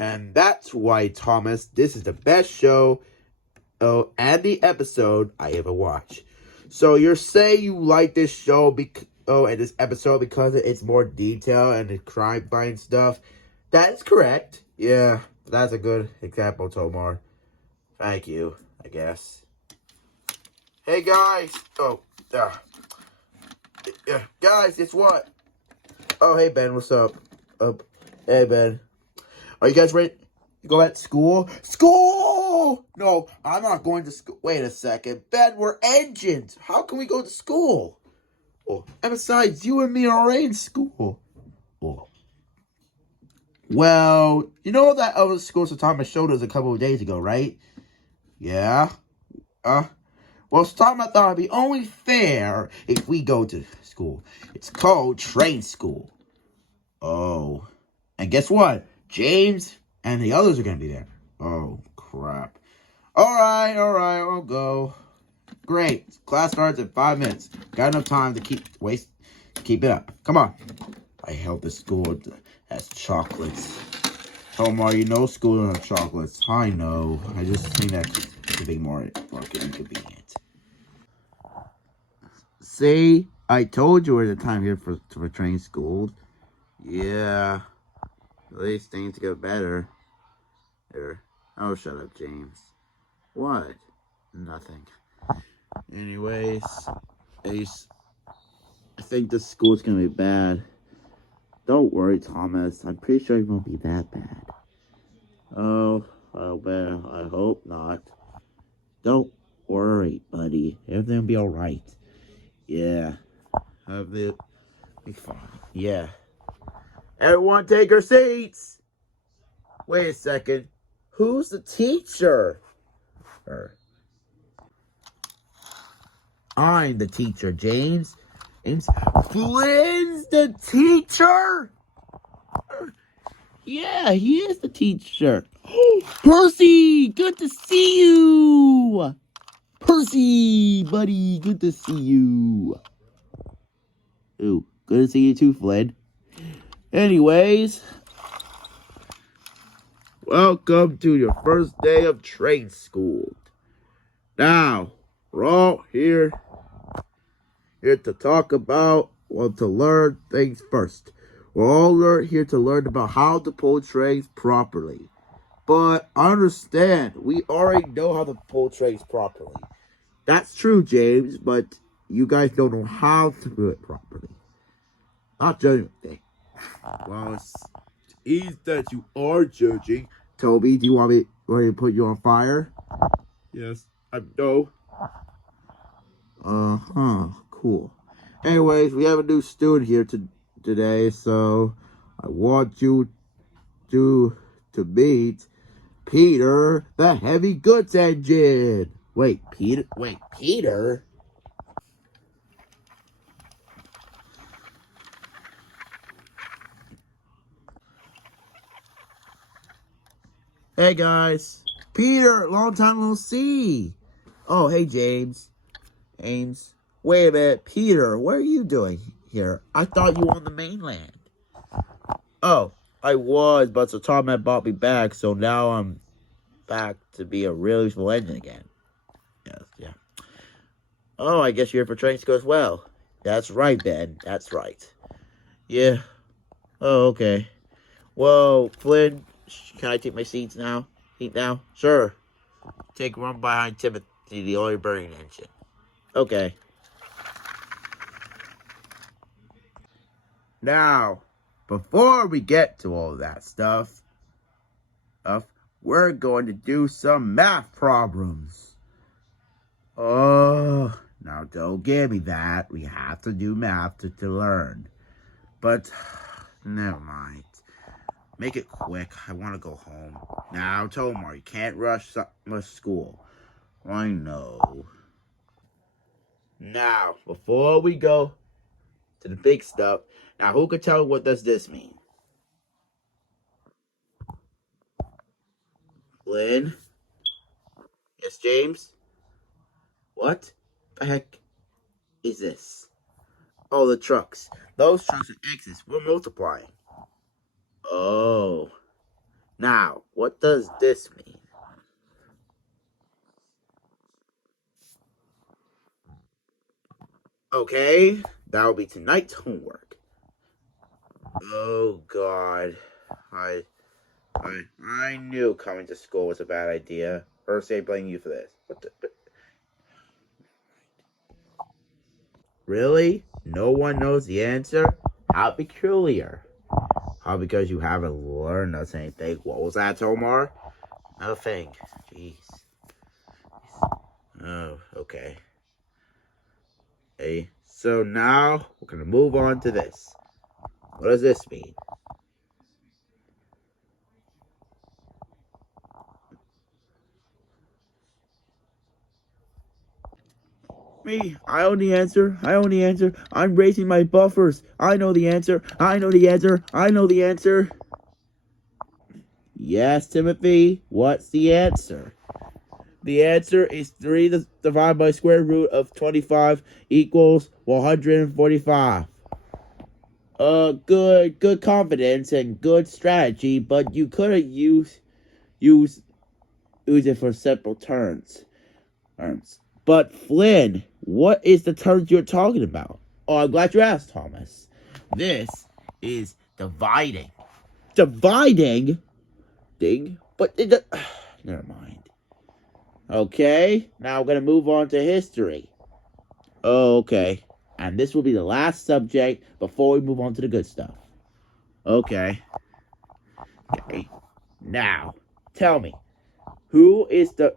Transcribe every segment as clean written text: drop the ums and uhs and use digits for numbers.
And that's why, Thomas, this is the best show and the episode I ever watched. So you're saying you like this show and this episode because it's more detailed and the crime fighting stuff. That is correct. Yeah, that's a good example, Tomar. Thank you, I guess. Hey guys. Guys, guess what? Oh, hey Ben, what's up? Hey Ben. Are you guys ready to go at school? School! No, I'm not going to school. Wait a second. Ben, we're engines. How can we go to school? Oh, and besides, you and me are already in school. Oh. Well, you know that other school Thomas showed us a couple of days ago, right? Yeah. Well, Thomas thought it'd be only fair if we go to school. It's called train school. Oh. And guess what? James and the others are going to be there. Oh, crap. Alright, I'll go. Great. Class starts in 5 minutes. Got enough time to keep it up. Come on. I hope the school has chocolates. Tomar, you know school doesn't have chocolates. I know. I just think that's a bit more fucking inconvenient. See? I told you we're the time here for train school. Yeah. At least things get better. There. Oh, shut up, James. What? Nothing. Anyways, Ace, I think this school's gonna be bad. Don't worry, Thomas. I'm pretty sure it won't be that bad. Oh, well, I hope not. Don't worry, buddy. Everything will be alright. Yeah. Be fine. Yeah. Everyone take your seats! Wait a second. Who's the teacher? I'm the teacher, James. Flynn's the teacher? Yeah, he is the teacher. Percy, good to see you. Percy, buddy, good to see you. Ooh, good to see you too, Flynn. Anyways, welcome to your first day of train school. Now, we're all here to talk about, to learn things first. We're all here to learn about how to pull trains properly. But understand, we already know how to pull trains properly. That's true, James, but you guys don't know how to do it properly. Not judging anything. Well, it's easy that you are judging. Toby, do you want me to put you on fire? Yes, I know. Cool. Anyways, we have a new student here today, so I want you to meet Peter, the heavy goods engine. Wait, Peter? Hey guys, Peter, long time no see. Oh, hey James. Wait a minute, Peter, what are you doing here? I thought you were on the mainland. Oh, I was, but so Tom had brought me back, so now I'm back to be a real useful engine again. Yes, yeah. Oh, I guess you're here for training school as well. That's right, Ben. That's right. Yeah. Oh, okay. Well, Flynn, can I take my seat now? Sure. Take one behind Timothy, the oil burning engine. Okay. Now, before we get to all that stuff, we're going to do some math problems. Oh, now don't give me that. We have to do math to learn. But, never mind. Make it quick. I want to go home. Now, Tomar, you can't rush school. I know. Now, before we go to the big stuff, now who could tell what does this mean? Lynn? Yes, James? What the heck is this? Oh, the trucks. Those trucks and X's. We're multiplying. Oh. Now, what does this mean? Okay, that'll be tonight's homework. Oh God, I, I knew coming to school was a bad idea. First, they blame you for this. Really? No one knows the answer? How peculiar. How because you haven't learned us anything. What was that, Tomar? Nothing. Jeez. Oh, okay. Hey, so now we're gonna move on to this. What does this mean? Me, I own the answer. I own the answer. I'm raising my buffers. I know the answer. I know the answer. I know the answer. Yes, Timothy. What's the answer? The answer is 3 divided by square root of 25 equals 145. Good confidence and good strategy, but you could have use it for several turns. But Flynn, what is the terms you're talking about? Oh, I'm glad you asked, Thomas. This is dividing. Dividing? Ding? But never mind. Okay, now we're gonna move on to history. Okay, and this will be the last subject before we move on to the good stuff. Okay. Okay. Now, tell me, who is the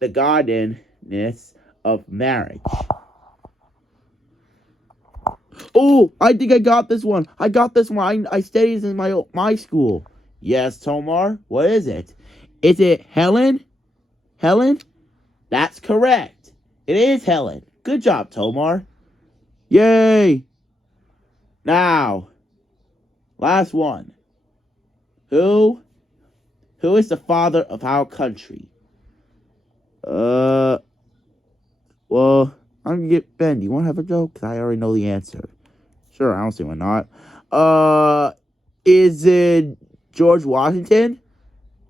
guardianness of marriage? Oh, I think I got this one. I got this one. I studied in my school. Yes, Tomar. What is it? Is it Helen? Helen? That's correct. It is Helen. Good job, Tomar. Yay! Now, last one. Who is the father of our country? Uh, well, I'm gonna get Ben. Do you want to have a joke? Cause I already know the answer. Sure, I don't see why not. Is it George Washington?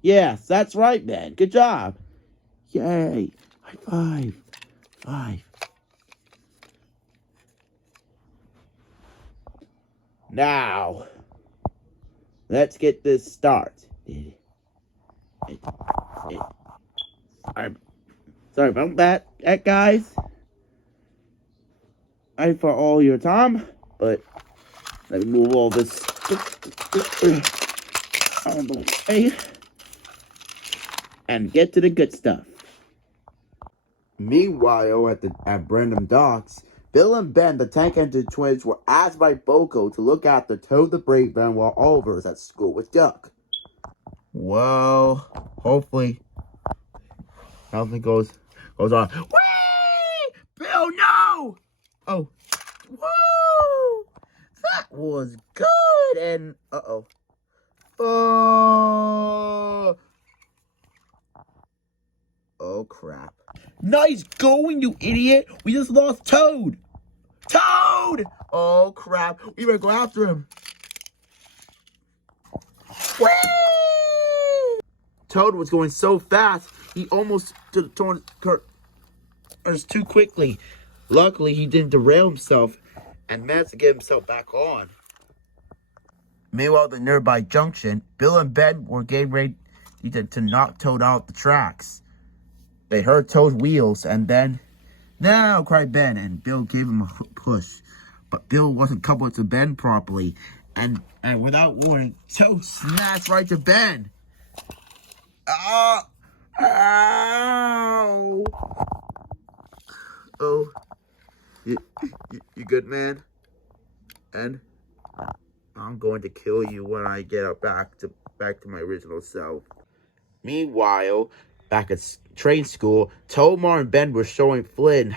Yes, that's right, Ben. Good job. Yay! High five. Five. Now, let's get this started. I'm sorry about that, guys. I for all your time, but let me move all this out of the way and get to the good stuff. Meanwhile, at Brandon Docks, Bill and Ben, the tank engine twins, were asked by Boko to look after Toad the Brakvan while Oliver was at school with Duck. Well, hopefully nothing goes on. Whee! Bill, no! Oh, woo! That was good. And oh, oh crap! Nice going, you idiot! We just lost Toad. Toad! Oh crap! We better go after him. Whee! Toad was going so fast, he almost turned too quickly. Luckily, he didn't derail himself and managed to get himself back on. Meanwhile, at the nearby junction, Bill and Ben were getting ready to knock Toad out the tracks. They heard Toad's wheels, and then, "No!" cried Ben, and Bill gave him a push. But Bill wasn't coupled to Ben properly, and without warning, Toad smashed right to Ben. Ah! Ow! Oh, you good, man? And I'm going to kill you when I get back to my original self. Meanwhile, back at train school, Tomar and Ben were showing Flynn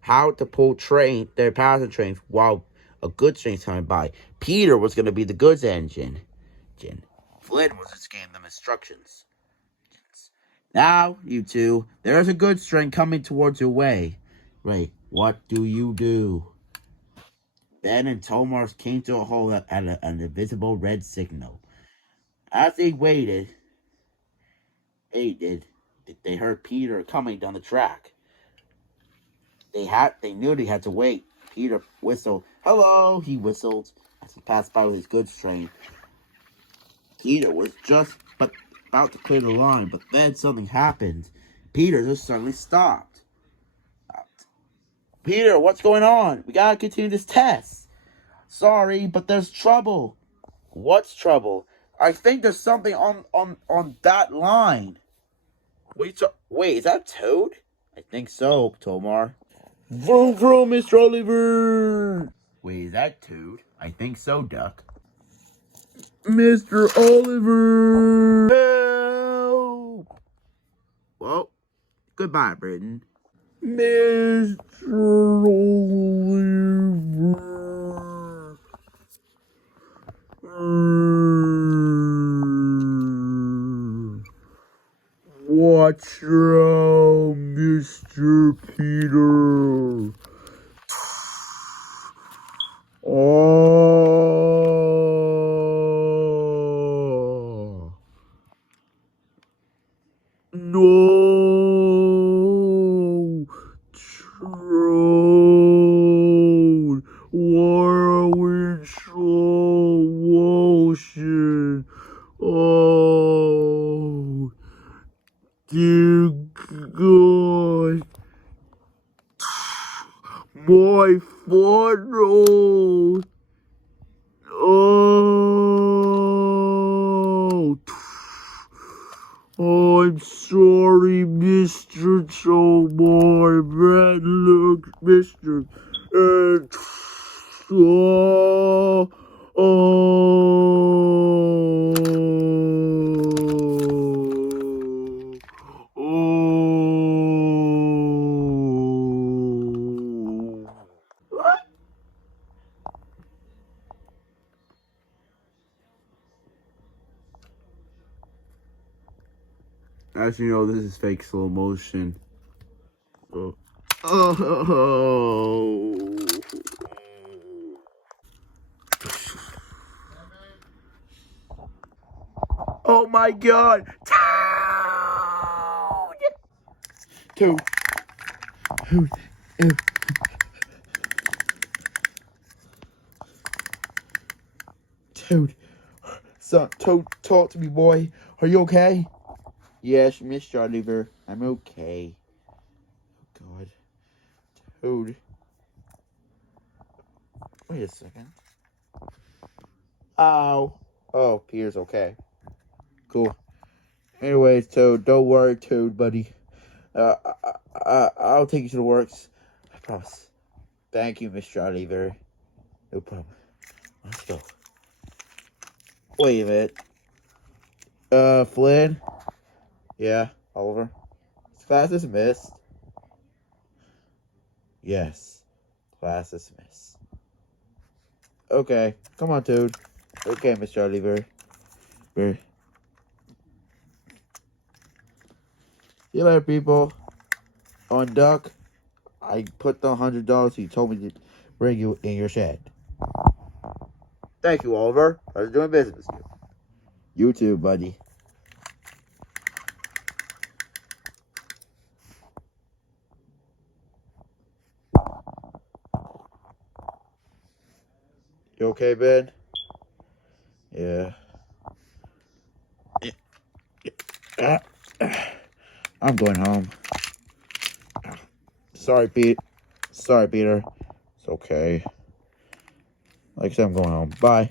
how to pull their passenger trains while a goods train's coming by. Peter was going to be the goods engine. Flynn was just giving them instructions. Now, you two, there's a goods train coming towards your way. Right, what do you do? Ben and Tomar came to a halt at an invisible red signal. As they waited, they heard Peter coming down the track. They knew they had to wait. Peter whistled. "Hello," he whistled as he passed by with his goods train. Peter was just about to clear the line, but then something happened. Peter just suddenly stopped. "Peter, what's going on? We gotta continue this test." "Sorry, but there's trouble." "What's trouble?" "I think there's something on that line." Wait, is that Toad?" "I think so, Tomar." "Vroom vroom, Mr. Oliver." "Wait, is that Toad?" "I think so, Duck." "Mr. Oliver." "Help!" "Well, goodbye, Britain." "Mr. Oliver." "What's wrong, Mr. Peter?" "Oh, no, Trone, why are we in slow motion? Oh, dear God, my funnel. Oh, I'm sorry, Mr. Tomar. Bad luck, Mr. And oh, oh, oh. As you know, this is fake slow motion. Oh. Oh. Oh my God! Toad! Toad! Toad! Toad! Son, Toad, talk to me, boy. Are you okay? "Yes, Mr. Oliver, I'm okay." Oh God. Toad. Wait a second. Ow. Oh, Peter's okay. Cool. Anyways, Toad, don't worry, Toad, buddy. I'll take you to the works. I promise. Thank you, Mr. Oliver. No problem. Let's go. Wait a minute. Flynn? Yeah, Oliver? Class dismissed. Yes. Class dismissed. Okay. Come on, Toad. Okay, Mr. Oliver. See you later, people. On Duck, I put the $100 you told me to bring you in your shed. Thank you, Oliver. I was doing business with you. You too, buddy. You okay, Ben? Yeah. I'm going home. Sorry, Pete. Sorry, Peter. It's okay. Like I said, I'm going home. Bye.